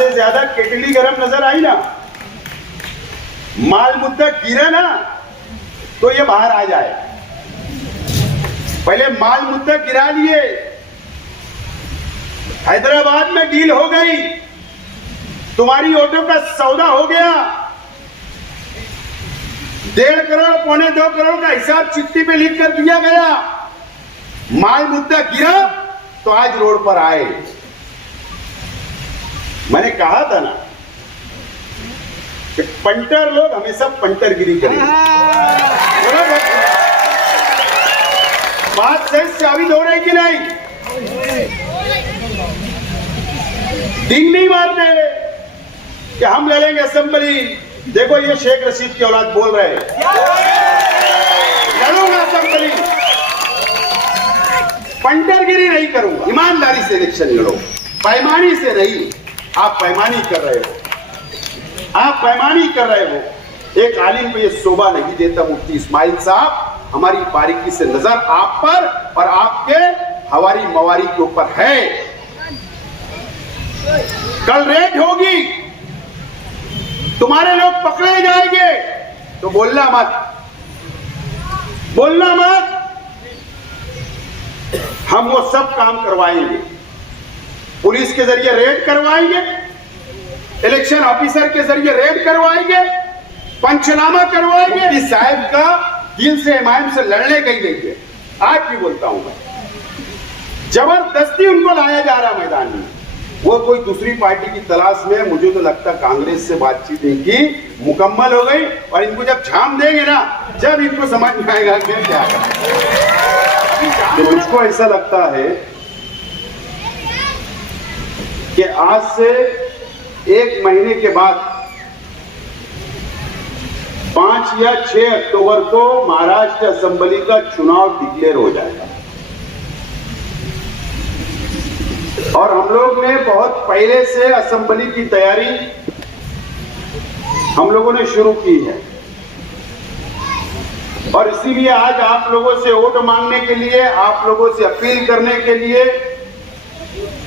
से ज्यादा केटली गरम नजर आई ना, माल मुद्दा गिरा ना, तो ये बाहर आ जाए। पहले माल मुद्दा गिरा लिए, हैदराबाद में डील हो गई, तुम्हारी ऑटो का सौदा हो गया, 1.5 करोड़ पौने 2 करोड़ का हिसाब चिट्ठी पे लिख कर दिया गया, माल मुद्दा गिरा तो आज रोड पर आए। मैंने कहा था ना कि पंटर लोग हमेशा पंटरगिरी करेंगे। बात सही साबित हो रही कि नहीं? दिन नहीं मारते कि हम लड़ेंगे असेंबली। देखो ये शेख रशीद की औलाद बोल रहे हैं, लड़ूंगा असेंबली, पंटरगिरी नहीं करूंगा, ईमानदारी से इलेक्शन लड़ो, बेईमानी से नहीं। आप बेईमानी कर रहे हो, आप बेईमानी कर रहे हो। एक आलिम को ये शोभा नहीं देता। मुफ्ती इस्माइल साहब, हमारी बारीकी से नजर आप पर और आपके हवारी मवारी के ऊपर है। कल रेड होगी, तुम्हारे लोग पकड़े जाएंगे, तो बोलना मत, बोलना मत। हम वो सब काम करवाएंगे, पुलिस के जरिए रेड करवाएंगे, इलेक्शन ऑफिसर के जरिए रेड करवाएंगे, पंचनामा करवाएंगे। इस साहब का दिल से इमाम से लड़ने का ही नहीं है। आज भी बोलता हूं मैं, जबरदस्ती उनको लाया जा रहा मैदान में। वो कोई दूसरी पार्टी की तलाश में, मुझे तो लगता कांग्रेस से बातचीत इनकी मुकम्मल हो गई और इनको जब झाम देंगे ना, जब इनको समझ में आएगा कि क्या तो मुझको ऐसा लगता है कि आज से 1 महीने के बाद 5 या 6 अक्टूबर को महाराष्ट्र असेंबली का चुनाव डिक्लेयर हो जाएगा और हम लोग ने बहुत पहले से असेंबली की तैयारी हम लोगों ने शुरू की है और इसीलिए आज आप लोगों से वोट मांगने के लिए, आप लोगों से अपील करने के लिए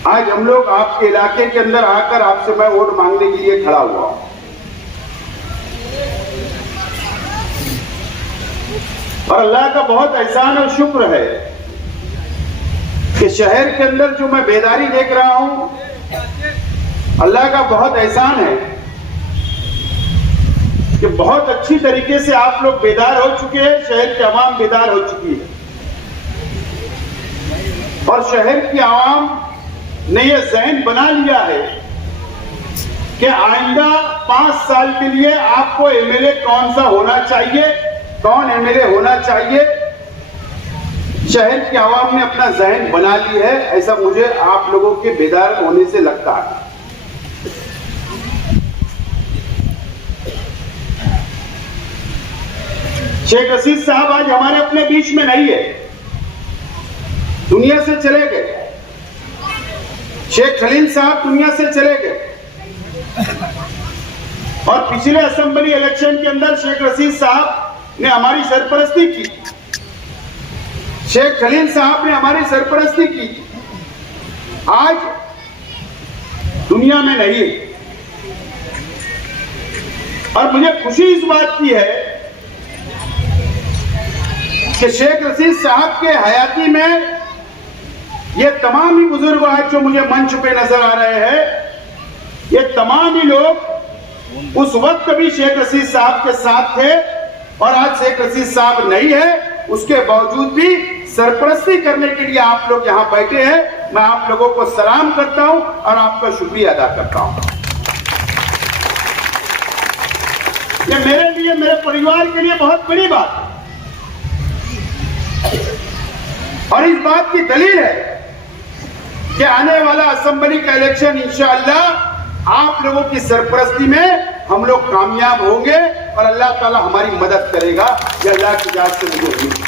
आज हम लोग आपके इलाके के अंदर आकर आपसे मैं वोट मांगने के लिए खड़ा हुआ हूं। और अल्लाह का बहुत एहसान और शुक्र है कि शहर के अंदर जो मैं बेदारी देख रहा हूं, अल्लाह का बहुत एहसान है कि बहुत अच्छी तरीके से आप लोग बेदार हो चुके हैं, शहर की आवाम बेदार हो चुकी है और शहर की आवाम ने यह ज़हन बना लिया है कि आइंदा 5 साल के लिए आपको एमएलए कौन सा होना चाहिए, कौन एमएलए होना चाहिए। शहर की आवाम ने अपना ज़हन बना ली है, ऐसा मुझे आप लोगों के बेदार होने से लगता है। शेख रशीद साहब आज हमारे अपने बीच में नहीं है, दुनिया से चले गए। शेख खलील साहब दुनिया से चले गए और पिछले असेंबली इलेक्शन के अंदर शेख रशीद साहब ने हमारी सरपरस्ती की, शेख खलील साहब ने हमारी सरपरस्ती की, आज दुनिया में नहीं है। और मुझे खुशी इस बात की है कि शेख रशीद साहब के हयाती में ये तमाम ही बुजुर्ग आज जो मुझे मंच पे नजर आ रहे हैं, ये तमाम ही लोग उस वक्त भी शेख रशीद साहब के साथ थे और आज शेख रशीद साहब नहीं है, उसके बावजूद भी सरपरस्ती करने के लिए आप लोग यहां बैठे हैं। मैं आप लोगों को सलाम करता हूं और आपका शुक्रिया अदा करता हूं। ये मेरे लिए, मेरे परिवार के लिए बहुत बड़ी बात है और इस बात की दलील है कि आने वाला असेंबली का इलेक्शन इंशाअल्लाह आप लोगों की सरपरस्ती में हम लोग कामयाब होंगे और अल्लाह ताला हमारी मदद करेगा। ये अल्लाह की जात से मुझे उम्मीद है।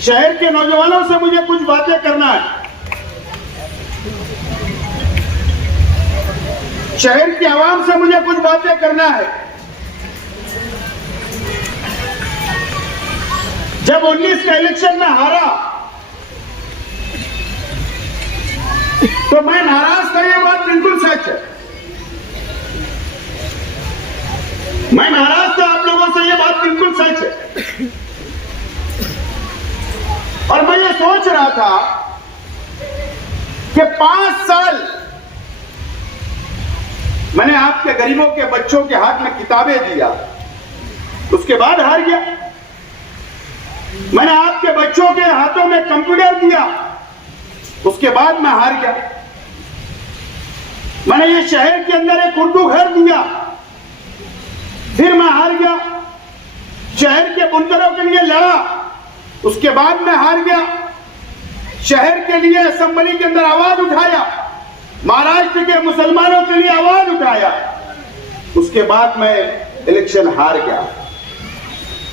शहर के नौजवानों से मुझे कुछ बातें करना है, शहर की आवाम से मुझे कुछ बातें करना है। जब 19 का इलेक्शन में हारा तो मैं नाराज था, ये बात बिल्कुल सच है। मैं नाराज था आप लोगों से, ये बात बिल्कुल सच है। और मैं ये सोच रहा था कि 5 साल मैंने आपके गरीबों के बच्चों के हाथ में किताबें दिया, उसके बाद हार गया। मैंने आपके बच्चों के हाथों में कंप्यूटर दिया, उसके बाद मैं हार गया। मैंने ये शहर के अंदर एक उर्दू घर दिया, फिर मैं हार गया। शहर के बुनकरों के लिए लड़ा, उसके बाद मैं हार गया। शहर के लिए असेंबली के अंदर आवाज उठाया, महाराष्ट्र के मुसलमानों के लिए आवाज उठाया, उसके बाद मैं इलेक्शन हार गया।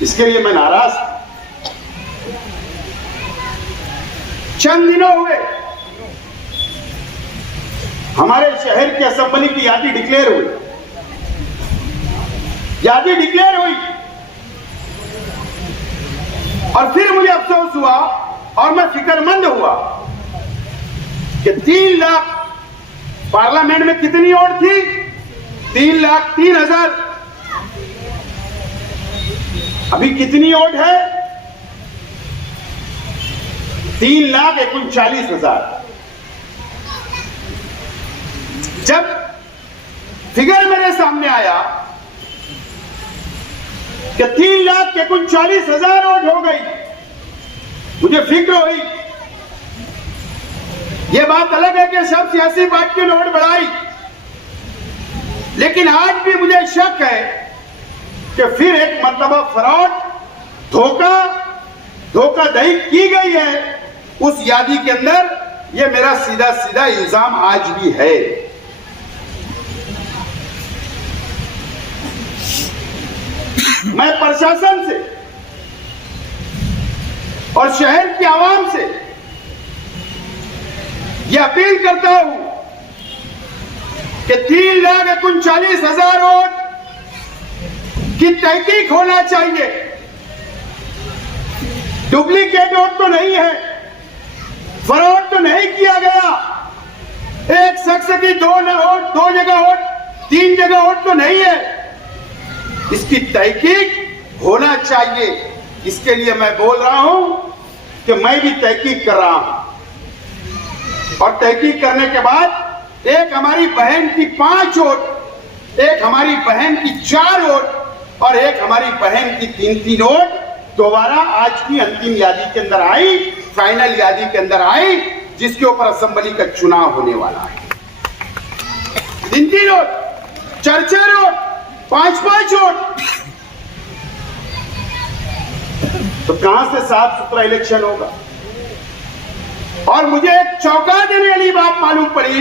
इसके लिए मैं नाराज था। चंद दिनों हुए, हमारे शहर की असेंबली की यादी डिक्लेयर हुई। यादी डिक्लेयर हुई और फिर मुझे अफसोस हुआ और मैं फिक्रमंद हुआ कि 3 लाख पार्लियामेंट में कितनी वोट थी? 3,03,000। अभी कितनी वोट है? 3,39,000। जब फिगर मेरे सामने आया कि 3,39,000 वोट हो गई, मुझे फिक्र हुई। यह बात अलग है कि सब सियासी पार्टियों ने वोट बढ़ाई, लेकिन आज भी मुझे शक है कि फिर एक मर्तबा फ्रॉड, धोखाधड़ी की गई है उस यादी के अंदर। यह मेरा सीधा सीधा इल्जाम आज भी है। मैं प्रशासन से और शहर की आवाम से यह अपील करता हूं कि 3,39,000 वोट की तहकीक होना चाहिए। डुप्लीकेट वोट तो नहीं है, फ्रॉड तो नहीं किया गया। एक शख्स की 2 जगह वोट, 3 जगह वोट तो नहीं है। इसकी तहकीक होना चाहिए। इसके लिए मैं बोल रहा हूं कि मैं भी तहकीक कर रहा हूं और तहकीक करने के बाद एक हमारी बहन की 5 वोट, एक हमारी बहन की 4 वोट और एक हमारी बहन की 3-3 वोट दोबारा आज की अंतिम यादी के अंदर आई, फाइनल यादी के अंदर आई, जिसके ऊपर असेंबली का चुनाव होने वाला है। 3-3 वोट, 4-4 वोट, 5-5 वोट, तो कहां से साफ सुथरा इलेक्शन होगा? और मुझे एक चौंका देने वाली बात मालूम पड़ी।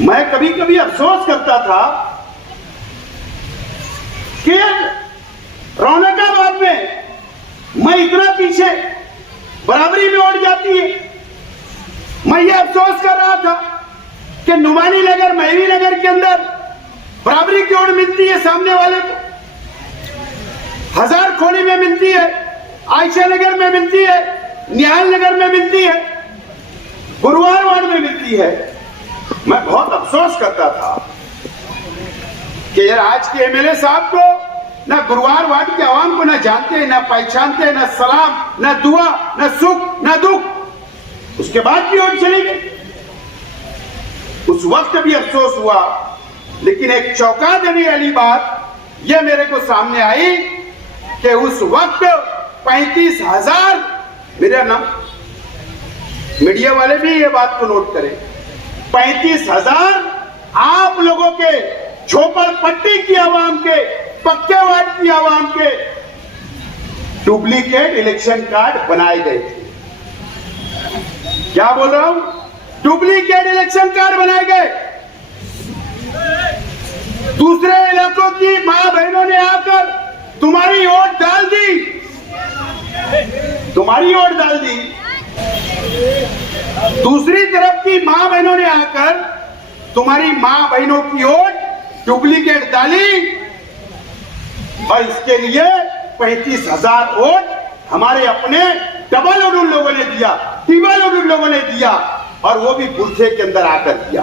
मैं कभी कभी अफसोस करता था कि रौनकाबाद में मैं इतना पीछे, बराबरी में उठ जाती है। मैं ये अफसोस कर रहा था कि नुमानी नगर, महवी नगर के अंदर बराबरी की ओर मिलती है सामने वाले को, हजार खोली में मिलती है, आयशा नगर में मिलती है, निहाल नगर में मिलती है, गुरुवार वार्ड में मिलती है। मैं बहुत अफसोस करता था कि यार आज के एमएलए साहब को ना गुरुवार वार्ड के आवाम को ना जानते हैं, ना पहचानते, ना सलाम, ना दुआ, ना सुख, ना दुख। उसके बाद भी वोट चली गई। उस वक्त भी अफसोस हुआ, लेकिन एक चौंका देने वाली बात यह मेरे को सामने आई कि उस वक्त 35,000, मेरा नाम, मीडिया वाले भी ये बात को नोट करें, 35,000 आप लोगों के झोपड़पट्टी की आवाम के, पक्के वार्ड की आवाम के डुप्लीकेट इलेक्शन कार्ड बनाए गए थे। क्या बोल रहा हूं? डुप्लीकेट इलेक्शन कार्ड बनाए गए। दूसरे इलाकों की मां बहनों ने आकर तुम्हारी वोट डाल दी, तुम्हारी वोट डाल दी। दूसरी तरफ की मां बहनों ने आकर तुम्हारी मां बहनों की वोट डुप्लीकेट डाली और इसके लिए 35,000 वोट हमारे अपने डबल वोट उन लोगों ने दिया। बस्ती वालों भी लोगों ने दिया, और वो भी बुरथे के अंदर आकर दिया।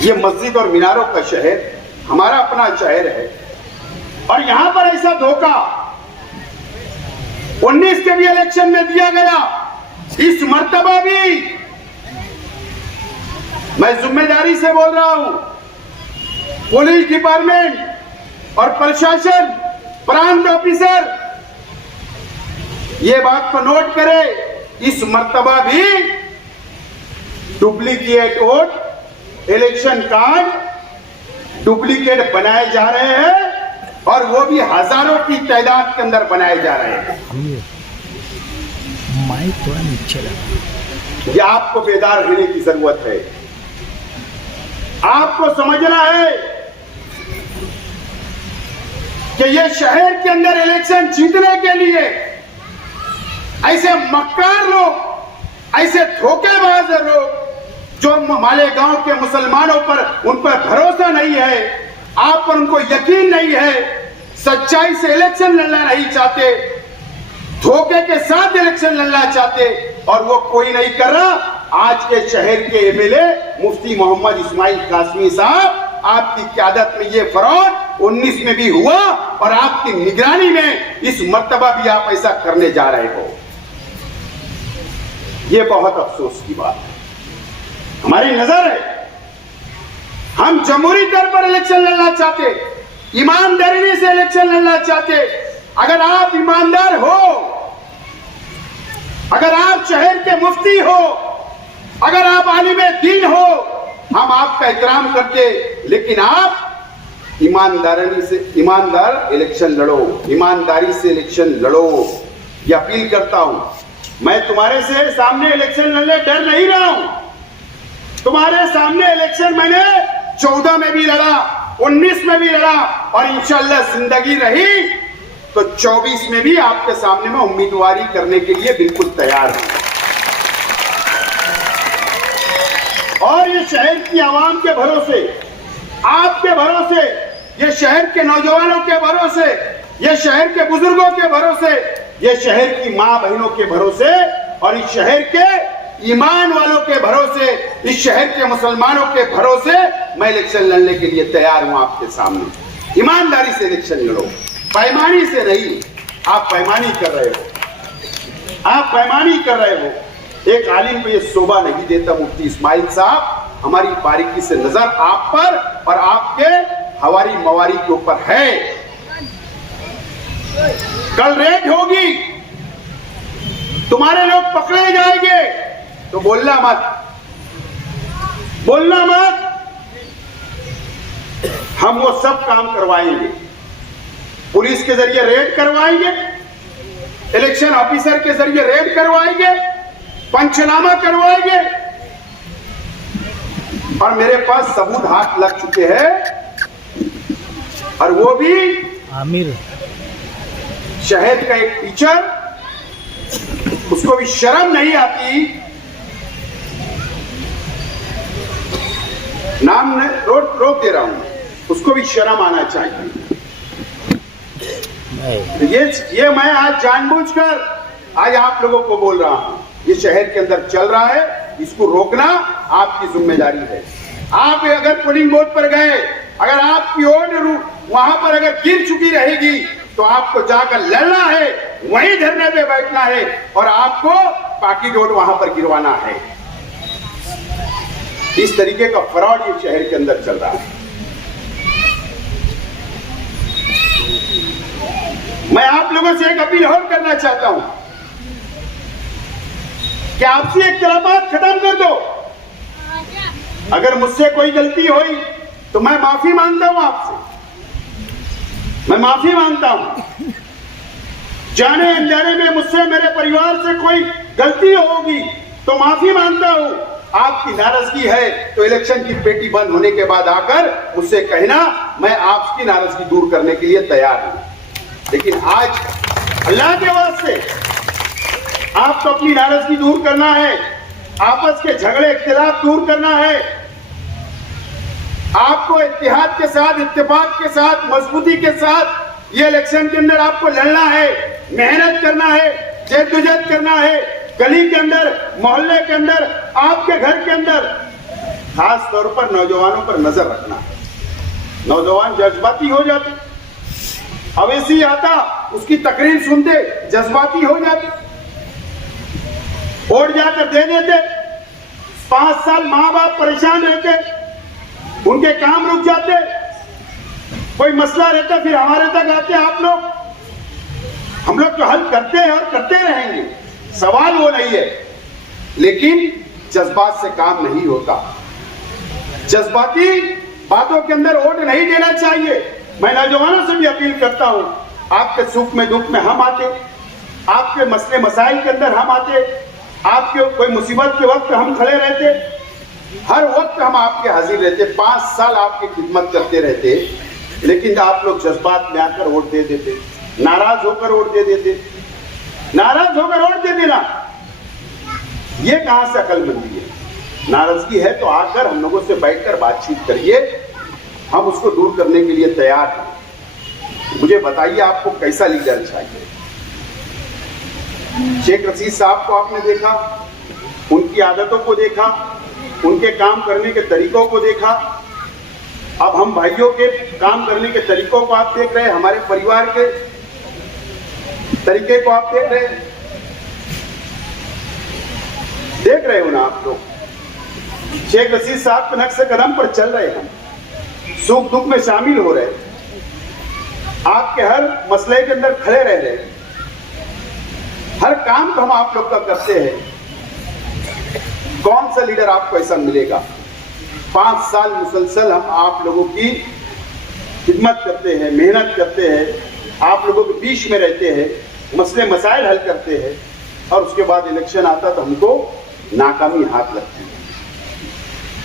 ये मस्जिद और मीनारों का शहर हमारा अपना शहर है, और यहां पर ऐसा धोखा 19 के भी इलेक्शन में दिया गया। इस मर्तबा भी मैं जिम्मेदारी से बोल रहा हूं, पुलिस डिपार्टमेंट और प्रशासन, प्रांत ऑफिसर, ये बात को नोट करे, इस मर्तबा भी duplicate vote, election card duplicate बनाए जा रहे हैं, और वो भी हजारों की तादाद के अंदर बनाए जा रहे हैं। ये आपको बेदार रहने की जरूरत है। आपको समझना है कि ये शहर के अंदर इलेक्शन जीतने के लिए ऐसे मक्कार लोग, ऐसे धोखेबाज लोग, जो मालेगांव के मुसलमानों पर, उन पर भरोसा नहीं है, आप पर उनको यकीन नहीं है, सच्चाई से इलेक्शन लड़ना नहीं चाहते, धोखे के साथ इलेक्शन लड़ना चाहते, और वो कोई नहीं कर रहा। आज के शहर के एमएलए मुफ्ती मोहम्मद इस्माइल कासमी साहब, आपकी क़यादत में ये फ्रॉड 19 में भी हुआ, और आपकी निगरानी में इस मर्तबा भी आप ऐसा करने जा रहे हो। ये बहुत अफसोस की बात है। हमारी नजर है, हम जमहूरी तौर पर इलेक्शन लड़ना चाहते, ईमानदारी से इलेक्शन लड़ना चाहते। अगर आप ईमानदार हो, अगर आप शहर के मुफ्ती हो, अगर आप आलिम दीन हो, हम आपका एहतराम करते, लेकिन आप ईमानदार इलेक्शन लड़ो, ईमानदारी से इलेक्शन लड़ो। ये अपील करता हूं। मैं तुम्हारे से सामने इलेक्शन लड़ने डर नहीं रहा हूं। तुम्हारे सामने इलेक्शन मैंने 14 में भी लड़ा, 19 में भी लड़ा, और इंशाअल्लाह जिंदगी रही तो 24 में भी आपके सामने में उम्मीदवारी करने के लिए बिल्कुल तैयार हूं। और ये शहर की आवाम के भरोसे, आपके भरोसे, ये शहर के नौजवानों के भरोसे, ये शहर के बुजुर्गों के भरोसे, ये शहर की मां बहनों के भरोसे, और इस शहर के ईमान वालों के भरोसे, इस शहर के मुसलमानों के भरोसे मैं इलेक्शन लड़ने के लिए तैयार हूं आपके सामने। ईमानदारी से इलेक्शन लड़ो, बेईमानी से नहीं। आप बेईमानी कर रहे हो, आप बेईमानी कर रहे हो। एक आलिम को यह शोभा नहीं देता। मुफ्ती इस्माइल साहब, हमारी बारीकी से नजर आप पर और आपके हवारी मवारी के ऊपर है। कल रेड होगी, तुम्हारे लोग पकड़े जाएंगे, तो बोलना मत, बोलना मत। हम वो सब काम करवाएंगे, पुलिस के जरिए रेड करवाएंगे, इलेक्शन ऑफिसर के जरिए रेड करवाएंगे, पंचनामा करवाएंगे, और मेरे पास सबूत हाथ लग चुके हैं। और वो भी आमिर शहर का एक टीचर, उसको भी शर्म नहीं आती, नाम रोक दे रहा हूं, उसको भी शर्म आना चाहिए। ये मैं आज जानबूझकर आज आप लोगों को बोल रहा हूं। ये शहर के अंदर चल रहा है, इसको रोकना आपकी जिम्मेदारी है। आप अगर पोलिंग बूथ पर गए, अगर आपकी वोट वहां पर अगर गिर चुकी रहेगी, तो आपको जाकर लड़ना है, वहीं धरने पे बैठना है, और आपको पाकि वोट वहां पर गिरवाना है। इस तरीके का फ्रॉड ये शहर के अंदर चल रहा है। मैं आप लोगों से एक अपील और करना चाहता हूं कि आपसी इख्तिलाफात खत्म कर दो। अगर मुझसे कोई गलती हुई तो मैं माफी मांगता हूं आपसे, मैं माफी मांगता हूं। जाने अनजाने में मुझसे, मेरे परिवार से कोई गलती होगी तो माफी मांगता हूं। आपकी नाराजगी है तो इलेक्शन की पेटी बंद होने के बाद आकर मुझसे कहना, मैं आपकी नाराजगी दूर करने के लिए तैयार हूं। लेकिन आज अल्लाह के वास्ते आपको अपनी नाराजगी दूर करना है, आपस के झगड़े इख्तिलाफ दूर करना है, आपको इत्तेहाद के साथ, इत्तेफाक के साथ, मजबूती के साथ ये इलेक्शन के अंदर आपको लड़ना है। मेहनत करना है, जद्दोजहद करना है, गली के अंदर, मोहल्ले के अंदर, आपके घर के अंदर। खास तौर पर नौजवानों पर नजर रखना। नौजवान जज्बाती हो जाते, अवैसी आता उसकी तकरीर सुनते जज्बाती हो जाते, वोट जाकर दे देते। 5 साल माँ बाप परेशान रहते, उनके काम रुक जाते, कोई मसला रहता फिर हमारे तक आते आप लोग। हम लोग तो हल करते हैं और करते रहेंगे, सवाल वो नहीं है, लेकिन जज्बात से काम नहीं होता। जज्बाती बातों के अंदर वोट नहीं देना चाहिए। मैं नौजवानों से भी अपील करता हूं, आपके सुख में दुख में हम आते, आपके मसले मसाइल के अंदर हम आते, आपके कोई मुसीबत के वक्त हम खड़े रहते, हर वक्त हम आपके हाजिर रहते। 5 साल आपकी खिदमत करते रहते, लेकिन आप लोग जज्बात में आकर वोट दे देते, नाराज होकर वोट दे देते। नाराज होकर वोट दे देना, ये कहां से अकलमंदी है? नाराजगी है तो आकर हम लोगों से बैठकर बातचीत करिए, हम उसको दूर करने के लिए तैयार हैं। मुझे बताइए आपको कैसा लीडर चाहिए? शेख रशीद साहब को आपने देखा, उनकी आदतों को देखा, उनके काम करने के तरीकों को देखा। अब हम भाइयों के काम करने के तरीकों को आप देख रहे हैं, हमारे परिवार के तरीके को आप देख रहे हो ना आप लोग। शेख रशीद साहब के नक्शे कदम पर चल रहे हैं, सुख दुख में शामिल हो रहे, आपके हर मसले के अंदर खड़े रह रहे, हर काम को हम आप लोग का करते हैं। कौन सा लीडर आपको ऐसा मिलेगा? 5 साल मुसलसल हम आप लोगों की खिदमत करते हैं, मेहनत करते हैं, आप लोगों के बीच में रहते हैं, मसले मसाइल हल करते हैं, और उसके बाद इलेक्शन आता तो हमको नाकामी हाथ लगती है।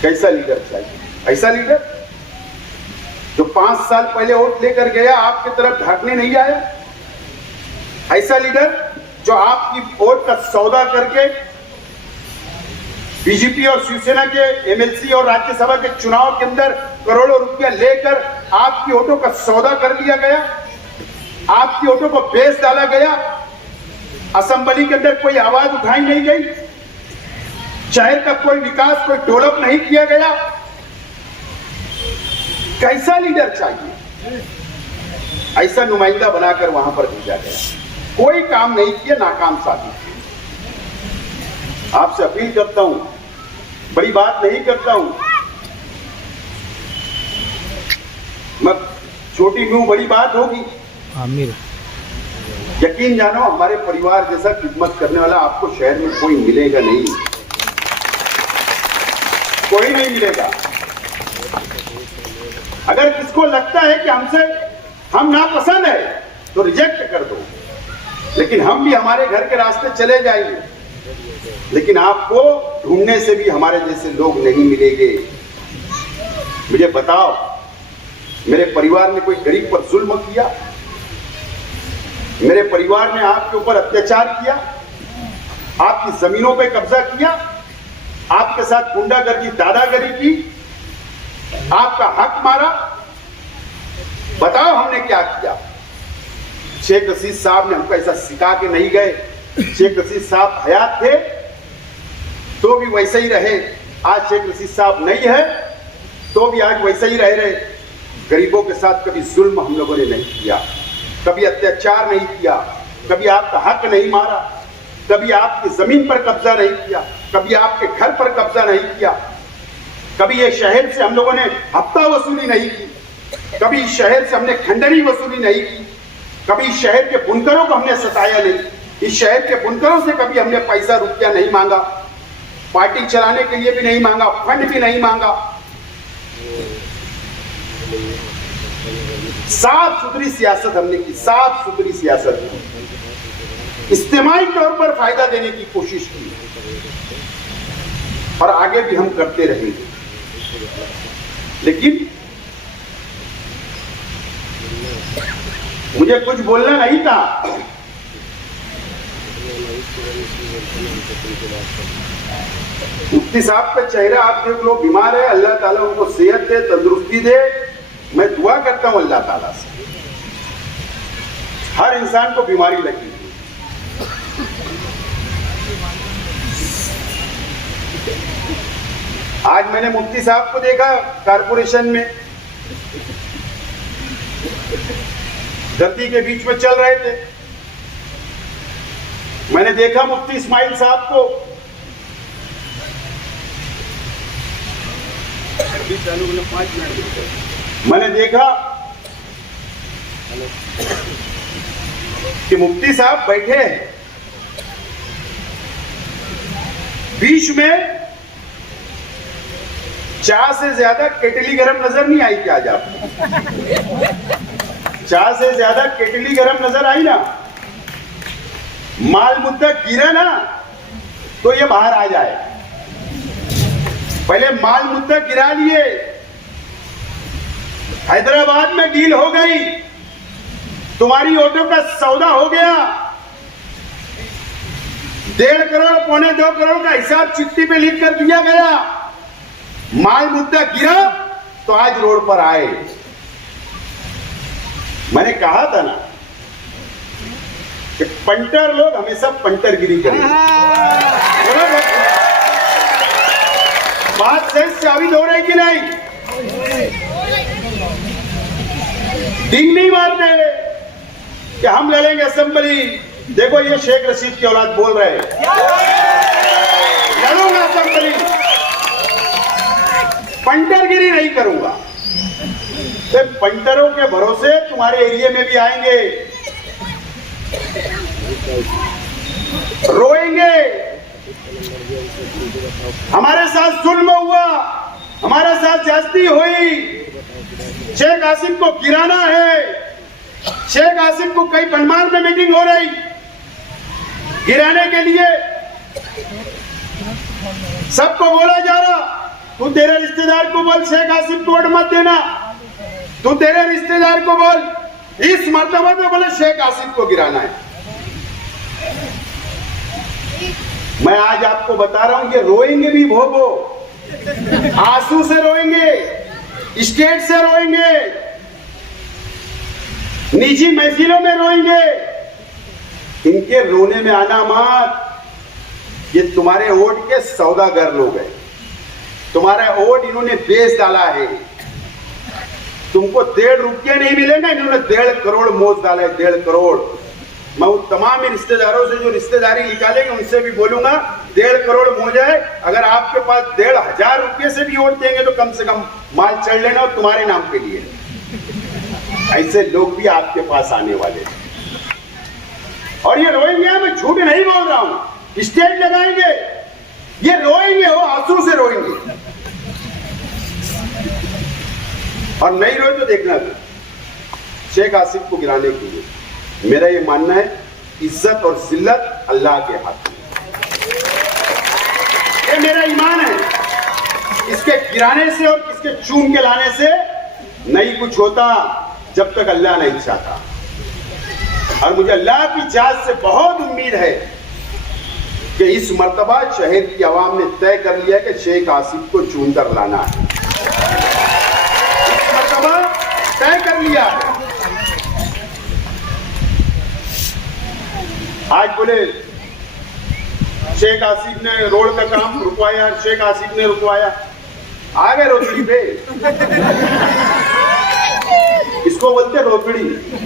कैसा लीडर चाहिए? ऐसा लीडर जो 5 साल पहले वोट लेकर गया, आपकी तरफ ढांकने नहीं आया। ऐसा लीडर जो आपकी वोट का सौदा करके बीजेपी और शिवसेना के एमएलसी और राज्यसभा के चुनाव के अंदर करोड़ों रुपया लेकर आपकी वोटों का सौदा कर लिया गया, आपकी वोटों को बेच डाला गया, असेंबली के अंदर कोई आवाज उठाई नहीं गई, शहर का कोई विकास, कोई डेवलप नहीं किया गया। कैसा लीडर चाहिए? ऐसा नुमाइंदा बनाकर वहां पर भेजा गया, कोई काम नहीं किया, नाकाम साबित। आपसे अपील करता हूं, बड़ी बात नहीं करता हूं मैं, छोटी मुंह बड़ी बात होगी। आमिर, यकीन जानो हमारे परिवार जैसा खिदमत करने वाला आपको शहर में कोई मिलेगा नहीं, कोई नहीं मिलेगा। अगर किसको लगता है कि हमसे हम नापसंद है तो रिजेक्ट कर दो, लेकिन हम भी हमारे घर के रास्ते चले जाएंगे, लेकिन आपको ढूंढने से भी हमारे जैसे लोग नहीं मिलेंगे। मुझे बताओ, मेरे परिवार ने कोई गरीब पर जुल्म किया? मेरे परिवार ने आपके ऊपर अत्याचार किया? आपकी जमीनों पे कब्जा किया? आपके साथ गुंडागर्दी, दादागिरी की? आपका हक मारा? बताओ हमने क्या किया? शेख रशीद साहब ने हमको ऐसा सिखा के नहीं गए। शेख रशीद साहब हयात थे तो भी वैसे ही रहे, आज शेख रशीद साहब नहीं है तो भी आज वैसे ही रह रहे। गरीबों के साथ कभी जुल्म हम लोगों ने नहीं किया, कभी अत्याचार नहीं किया, कभी आपका हक नहीं मारा, कभी आपकी जमीन पर कब्जा नहीं किया, कभी आपके घर पर कब्जा नहीं किया, कभी ये शहर से हम लोगों ने हफ्ता वसूली नहीं की, कभी शहर से हमने खंडनी वसूली नहीं की, कभी शहर के बुनकरों को हमने सताया नहीं, इस शहर के बुनकरों से कभी हमने पैसा रुपया नहीं मांगा, पार्टी चलाने के लिए भी नहीं मांगा, फंड भी नहीं मांगा। साफ सुथरी सियासत हमने की, साफ सुथरी सियासत, इज्तिमाई तौर पर फायदा देने की कोशिश की, और आगे भी हम करते रहेंगे। लेकिन मुझे कुछ बोलना नहीं था, मुफ्ती साहब का चेहरा आप देख लो, बीमार है, अल्लाह ताला उनको सेहत दे, तंदुरुस्ती दे। मैं दुआ करता हूं अल्लाह ताला से, हर इंसान को बीमारी लगी, आज मैंने मुफ्ती साहब को देखा कारपोरेशन में, धरती के बीच में चल रहे थे। मैंने देखा मुफ्ती इस्माइल साहब को, मैंने देखा कि मुफ्ती साहब बैठे हैं, बीच में चाय से ज्यादा केटली गरम नजर नहीं आई क्या? आज आपको चाय से ज्यादा केटली गरम नजर आई ना? माल मुद्दा गिरा ना तो ये बाहर आ जाए। पहले माल मुद्दा गिरा लिए, हैदराबाद में डील हो गई, तुम्हारी ऑटो का सौदा हो गया, 1.5 करोड़ पौने 2 करोड़ का हिसाब चिट्ठी पे लिख कर दिया गया। माल मुद्दा गिरा तो आज रोड पर आए। मैंने कहा था ना कि पंटर लोग हमेशा पंटरगिरी करेंगे। बात सही साबित हो रही कि नहीं? डिंग नहीं मारते कि हम लड़ेंगे असेंबली। देखो ये शेख रशीद की औलाद बोल रहे हैं, लड़ूंगा असेंबली, पंटरगिरी नहीं करूंगा। तो पंटरों के भरोसे तुम्हारे एरिया में भी आएंगे, रोएंगे, हमारे साथ जुल्म हुआ, हमारे साथ ज्यादती हुई, शेख आसिम को गिराना है। शेख आसिम को कई बनमान में मीटिंग हो रही, गिराने के लिए सबको बोला जा रहा, तू तेरे रिश्तेदार को बोल शेख आसिम को वोट मत देना, तू तेरे रिश्तेदार को बोल, इस मर्तबा में बोले शेख आसिम को गिराना है। मैं आज आपको बता रहा हूं कि रोएंगे भी भोगो, आंसू से रोएंगे, स्टेट से रोएंगे, निजी महफिलों में रोएंगे। इनके रोने में आना मत, ये तुम्हारे वोट के सौदागर लोग हैं, तुम्हारा वोट इन्होंने बेच डाला है। तुमको 1.5 रुपये नहीं मिलेगा, इन्होंने 1.5 करोड़ मोज डाला है, 1.5 करोड़। मैं उन तमाम रिश्तेदारों से जो रिश्तेदारी निकालेंगे उनसे भी बोलूंगा 1.5 करोड़ मोज है। अगर आपके पास 1,500 रुपये से भी वोट देंगे तो कम से कम माल चढ़ लेना और तुम्हारे नाम के लिए। ऐसे लोग भी आपके पास आने वाले हैं और ये रोएंगे। मैं झूठ नहीं बोल रहा हूं, स्टेज लगाएंगे, ये रोएंगे, वो आंसू से रोएंगे। और नहीं रोए तो देखना शेख आसिफ को गिराने के लिए। मेरा ये मानना है इज्जत और जिल्लत अल्लाह के हाथ में, ये मेरा ईमान है। इसके गिराने से और इसके चूम के लाने से नहीं कुछ होता जब तक अल्लाह नहीं चाहता। और मुझे अल्लाह की जात से बहुत उम्मीद है कि इस मर्तबा शहर की आवाम ने तय कर लिया कि शेख आसिफ को चुन कर लाना है। इस मर्तबा तय कर लिया है। आज बोले शेख आसिफ ने रोड का काम रुकवाया, शेख आसिफ ने रुकवाया, आ गए रोकड़ी पे। इसको बोलते रोकड़ी,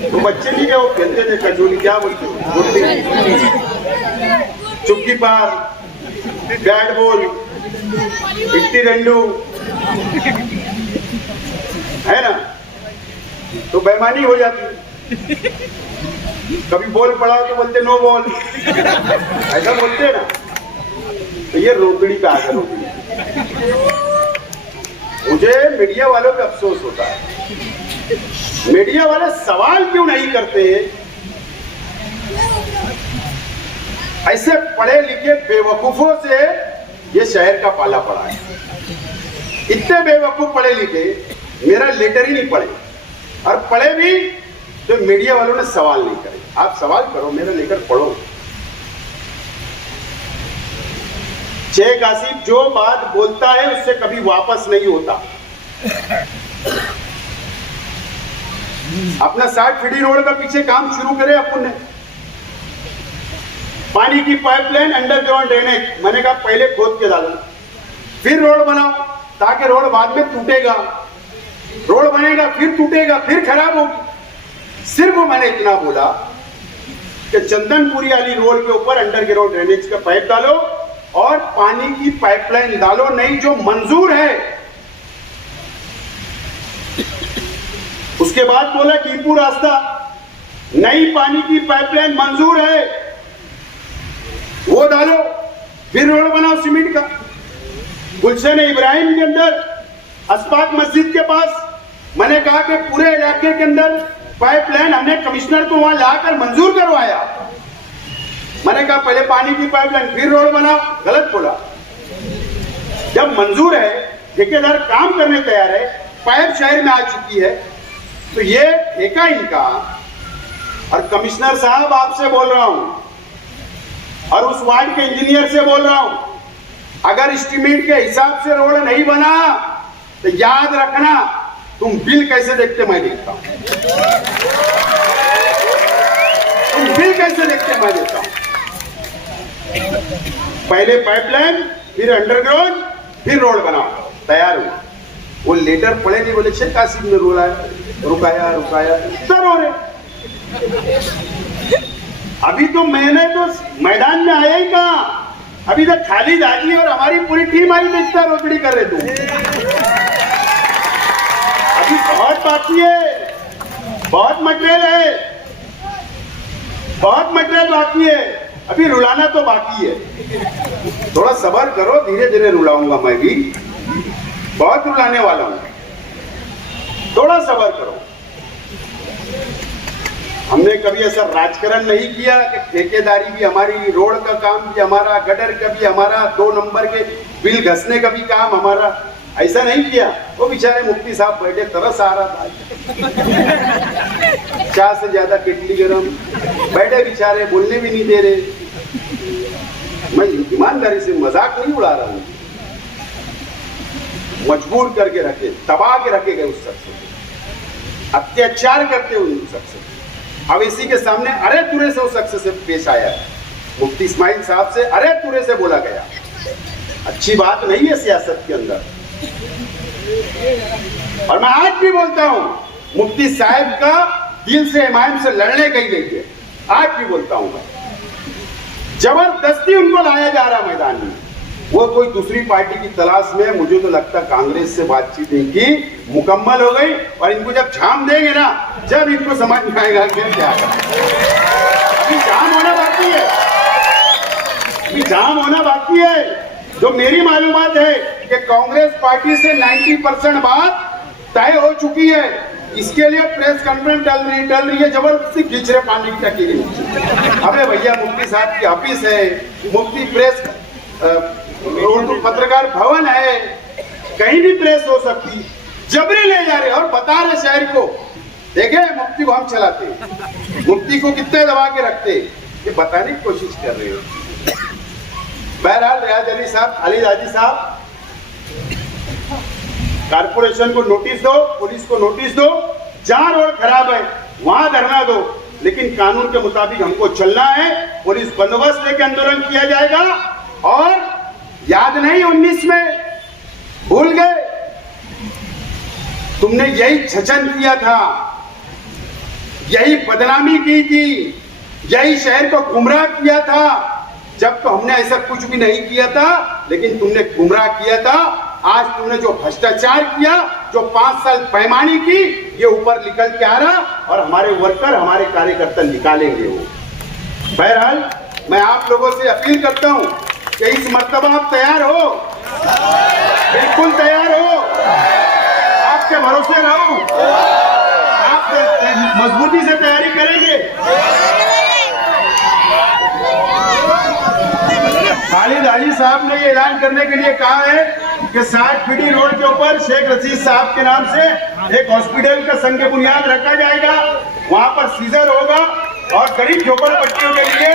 तो बच्चे नहीं क्या वो खेलते थे कचौली, क्या बोलते चुप्पी पार, बैट बॉल, इट्टी डंडू, है ना? तो बेईमानी हो जाती। कभी बॉल पड़ा तो बोलते नो बॉल, ऐसा बोलते ना। तो ये रोकड़ी पे आ गया। रोकड़ी मुझे मीडिया वालों पे अफसोस होता है, मीडिया वाले सवाल क्यों नहीं करते? ऐसे पढ़े लिखे बेवकूफों से ये शहर का पाला पड़ा है। इतने बेवकूफ पढ़े लिखे, मेरा लेटर ही नहीं पढ़े, और पढ़े भी तो मीडिया वालों ने सवाल नहीं करे। आप सवाल करो, मेरा लेटर पढ़ो। शेख आसिफ जो बात बोलता है उससे कभी वापस नहीं होता। अपना 60 फीट रोड का पीछे काम शुरू करे अपन ने। पानी की पाइपलाइन, अंडरग्राउंड ड्रेनेज, मैंने कहा पहले खोद के डालो, फिर रोड बनाओ। ताकि रोड बाद में टूटेगा, रोड बनेगा फिर टूटेगा फिर खराब होगी। सिर्फ मैंने इतना बोला कि चंदनपुरी वाली रोड के ऊपर अंडरग्राउंड ड्रेनेज का पाइप डालो और पानी की पाइपलाइन डालो, नहीं जो मंजूर है। उसके बाद बोला टीपू रास्ता, नई पानी की पाइपलाइन मंजूर है, वो डालो, फिर रोड बनाओ सीमेंट का। गुलशन इब्राहिम के अंदर अस्पाक मस्जिद के पास मैंने कहा कि पूरे इलाके के अंदर पाइपलाइन हमने कमिश्नर को वहां लाकर मंजूर करवाया। मैंने कहा पहले पानी की पाइपलाइन फिर रोड बनाओ, गलत बोला। जब मंजूर है, ठेकेदार काम करने तैयार है, पाइप शहर में आ चुकी है, तो ये ठेका इनका। और कमिश्नर साहब आपसे बोल रहा हूं और उस वार्ड के इंजीनियर से बोल रहा हूं, अगर एस्टीमेट के हिसाब से रोड नहीं बना तो याद रखना, तुम बिल कैसे देखते मैं देखता हूं, तुम बिल कैसे देखते मैं देखता हूं। पहले पाइपलाइन फिर अंडरग्राउंड फिर रोड बनाओ, तैयार हुआ। वो लेटर पढ़े नहीं, बोले शेख कासिम ने रुकाया सर हो रहे। अभी तो मैंने तो मैदान में आया ही कहा, अभी तक खालिद हाजी और हमारी पूरी टीम आई तो इतना रोकड़ी कर रहे तुम। अभी बहुत बाकी है, बहुत मटेरियल है, बहुत मटेरियल बाकी है, अभी रुलाना तो बाकी है। थोड़ा सब्र करो, धीरे धीरे रुलाऊंगा मैं भी, बहुत रुलाने वाला हूं, थोड़ा सब्र करो। हमने कभी ऐसा राजकारण नहीं किया कि ठेकेदारी भी हमारी, रोड का काम भी हमारा, गटर का भी हमारा, 2 नंबर के बिल घसने का भी काम हमारा, ऐसा नहीं किया। वो बेचारे मुफ्ती साहब बैठे, तरस आ रहा था, चाय से ज्यादा केटली गरम, बैठे बेचारे, बोलने भी नहीं दे रहे। मैं ईमानदारी से मजाक नहीं उड़ा रहा हूं, मजबूर करके रखे, दबा के रखे गए उस शख्स को, अत्याचार करते हुए उस शख्स। अब इसी के सामने अरे तुरे से उस शख्स से पेश आया, मुफ्ती इस्माइल साहब से अरे तुरे से बोला गया। अच्छी बात नहीं है सियासत के अंदर। और मैं आज भी बोलता हूं, मुफ्ती साहब का दिल से इमाम से लड़ने कहीं नहीं है, आज भी बोलता हूं मैं। जबरदस्ती उनको लाया जा रहा मैदान में, वो कोई दूसरी पार्टी की तलाश में। मुझे तो लगता कांग्रेस से बातचीत इनकी मुकम्मल हो गई, और इनको जब झाम देंगे ना, जब इनको समझ में आएगा कि क्या है। अभी जाम होना बाकी है, अभी जाम होना बाकी है। जो मेरी मालूमात है कि कांग्रेस पार्टी से 90% बात तय हो चुकी है। इसके लिए प्रेस कॉन्फ्रेंस डल रही है, जबरदस्ती खींच रहे पानी की टंकी के। अबे भैया, मुफ्ती साहब की ऑफिस है, मुफ्ती प्रेस उर्दू पत्रकार भवन है, कहीं भी प्रेस हो सकती, जबरी ले जा रहे और बता रहे शहर को, देखे मुफ्ती को हम चलाते, मुफ्ती को कितने दबा के रखते, ये बताने की कोशिश कर रहे हो। बहरहाल रियाज अली साहब, खालिद हाजी साहब, कारपोरेशन को नोटिस दो, पुलिस को नोटिस दो, जहां रोड खराब है वहां धरना दो, लेकिन कानून के मुताबिक हमको चलना है। पुलिस बंदोबस्त लेकर आंदोलन किया जाएगा। और याद नहीं 19 में, भूल गए, तुमने यही छचन किया था, यही बदनामी की थी, यही शहर को गुमराह किया था। जब तो हमने ऐसा कुछ भी नहीं किया था, लेकिन तुमने गुमराह किया था। आज तुमने जो भ्रष्टाचार किया, जो 5 साल पैमानी की, ये ऊपर निकल के आ रहा, और हमारे वर्कर, हमारे कार्यकर्ता निकालेंगे वो। बहरहाल मैं आप लोगों से अपील करता हूं कि इस मर्तबा आप तैयार हो, बिल्कुल तैयार हो, आपके भरोसे रहो, आप मजबूती से तैयारी करेंगे। खालिद हाजी साहब ने ये ऐलान करने के लिए कहा है कि 60 फीटी रोड के ऊपर शेख रशीद साहब के नाम से एक हॉस्पिटल का संग बुनियाद रखा जाएगा, वहां पर सीजर होगा और गरीब झोपड़पट्टियों के लिए